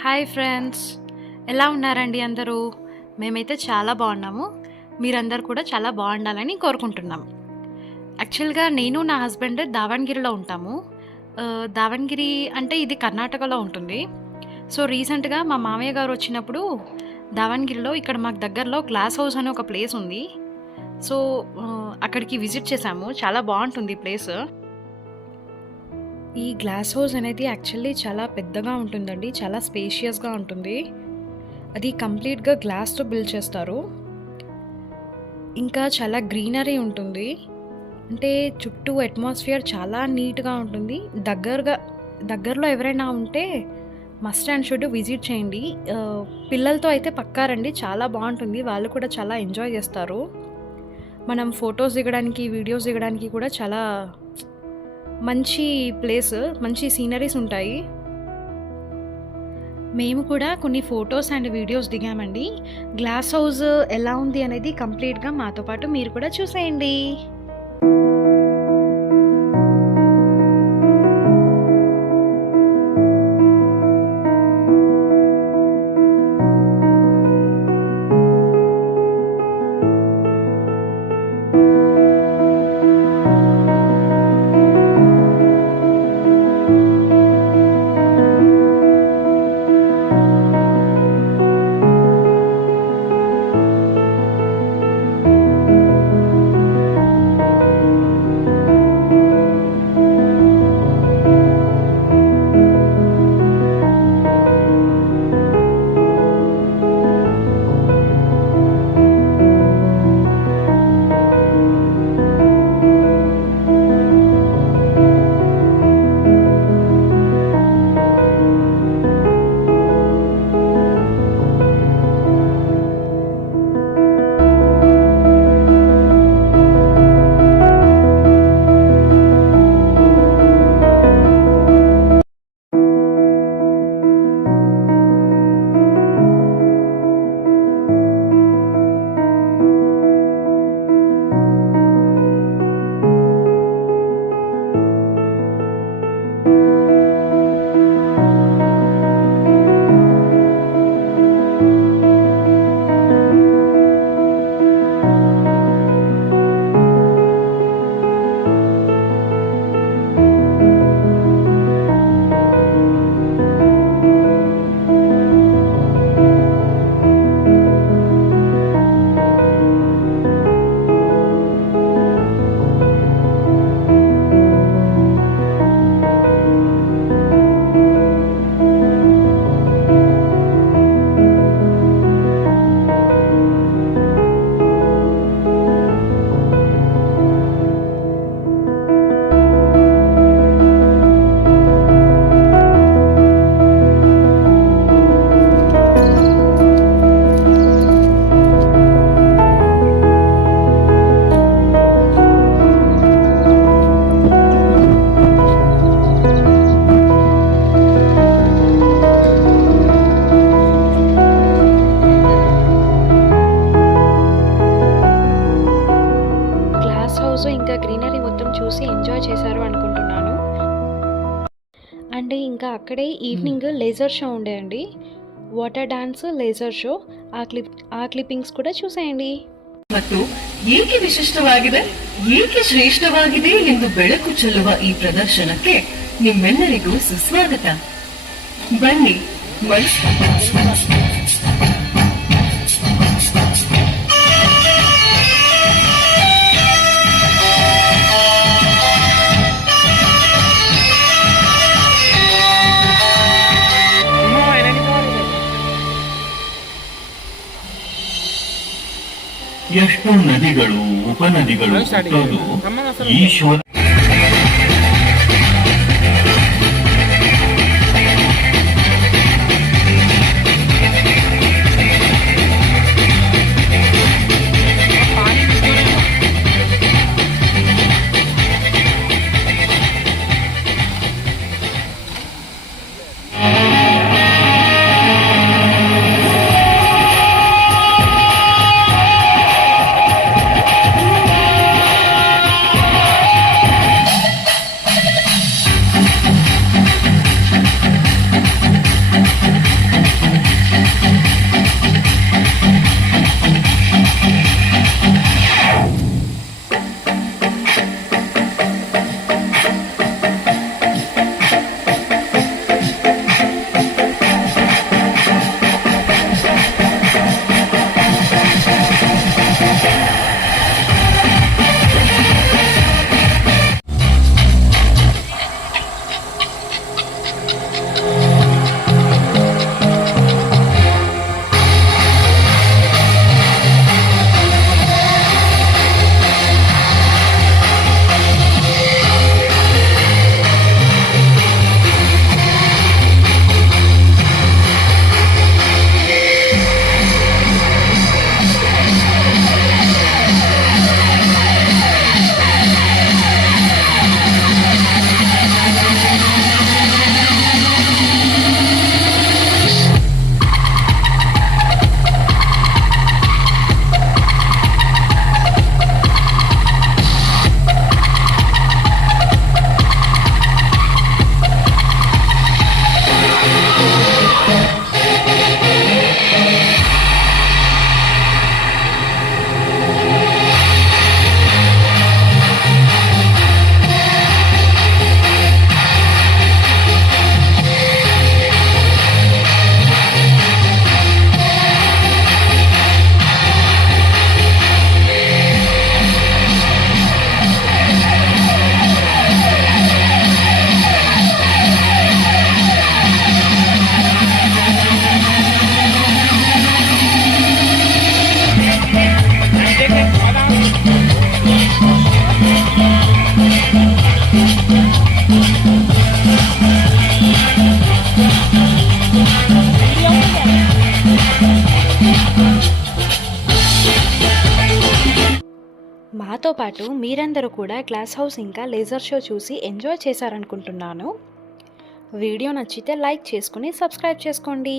Hi friends, ఎలా ఉన్నారండి అందరూ? మేమైతే చాలా బాగున్నాము. మీరందరూ కూడా చాలా బాగుండాలని కోరుకుంటున్నాం. యాక్చువల్గా నేను నా హస్బెండ్ దావణగిరిలో ఉంటాము. దావణగిరి అంటే ఇది కర్ణాటకలో ఉంటుంది. సో రీసెంట్గా మా మామయ్య గారు వచ్చినప్పుడు దావణగిరిలో ఇక్కడ మాకు దగ్గరలో గ్లాస్ హౌస్ అనే ఒక ప్లేస్ ఉంది. సో అక్కడికి విజిట్ చేశాము. చాలా బాగుంటుంది ఈ ప్లేస్. ఈ గ్లాస్ హౌస్ అనేది యాక్చువల్లీ చాలా పెద్దగా ఉంటుందండి. చాలా స్పేషియస్గా ఉంటుంది. అది కంప్లీట్గా గ్లాస్తో బిల్డ్ చేస్తారు. ఇంకా చాలా గ్రీనరీ ఉంటుంది. అంటే చుట్టూ అట్మాస్ఫియర్ చాలా నీట్గా ఉంటుంది. దగ్గరలో ఎవరైనా ఉంటే మస్ట్ అండ్ షుడ్ విజిట్ చేయండి. పిల్లలతో అయితే పక్కా రండి, చాలా బాగుంటుంది. వాళ్ళు కూడా చాలా ఎంజాయ్ చేస్తారు. మనం ఫొటోస్ దిగడానికి, వీడియోస్ దిగడానికి కూడా చాలా మంచి ప్లేస్, మంచి సీనరీస్ ఉంటాయి. మేము కూడా కొన్ని ఫొటోస్ అండ్ వీడియోస్ దిగామండి. గ్లాస్ హౌస్ ఎలా ఉంది అనేది కంప్లీట్గా మాతో పాటు మీరు కూడా చూసేయండి. ఇంకా గ్రీనరీ మొత్తం చూసి ఎంజాయ్ చేశారు అనుకుంటున్నాను. అండ్ ఇంకా అక్కడే ఈవినింగ్ లేజర్ షో ఉండేయండి. Water dance, laser show. ఆ క్లిప్పింగ్స్ కూడా చూసేయండి. ಮತ್ತು ಏಕೆ ವಿಶಿಷ್ಟವಾಗಿದೆ, ಏಕೆ ಶ್ರೇಷ್ಠವಾಗಿದೆ ಎಂದು ಬೆಳಕು ಚೆಲ್ಲುವ ಈ ಪ್ರದರ್ಶನಕ್ಕೆ ನಿಮ್ಮೆಲ್ಲರಿಗೂ ಸುಸ್ವಾಗತ. ಬನ್ನಿ. ಎಷ್ಟು ನದಿಗಳು, ಉಪನದಿಗಳು ಹುಟ್ಟೋದು ಈಶ್ವರ. మాతో పాటు మీరందరూ కూడా గ్లాస్ హౌస్ ఇంకా లేజర్ షో చూసి ఎంజాయ్ చేశారనుకుంటున్నాను. వీడియో నచ్చితే లైక్ చేసుకుని సబ్స్క్రైబ్ చేసుకోండి.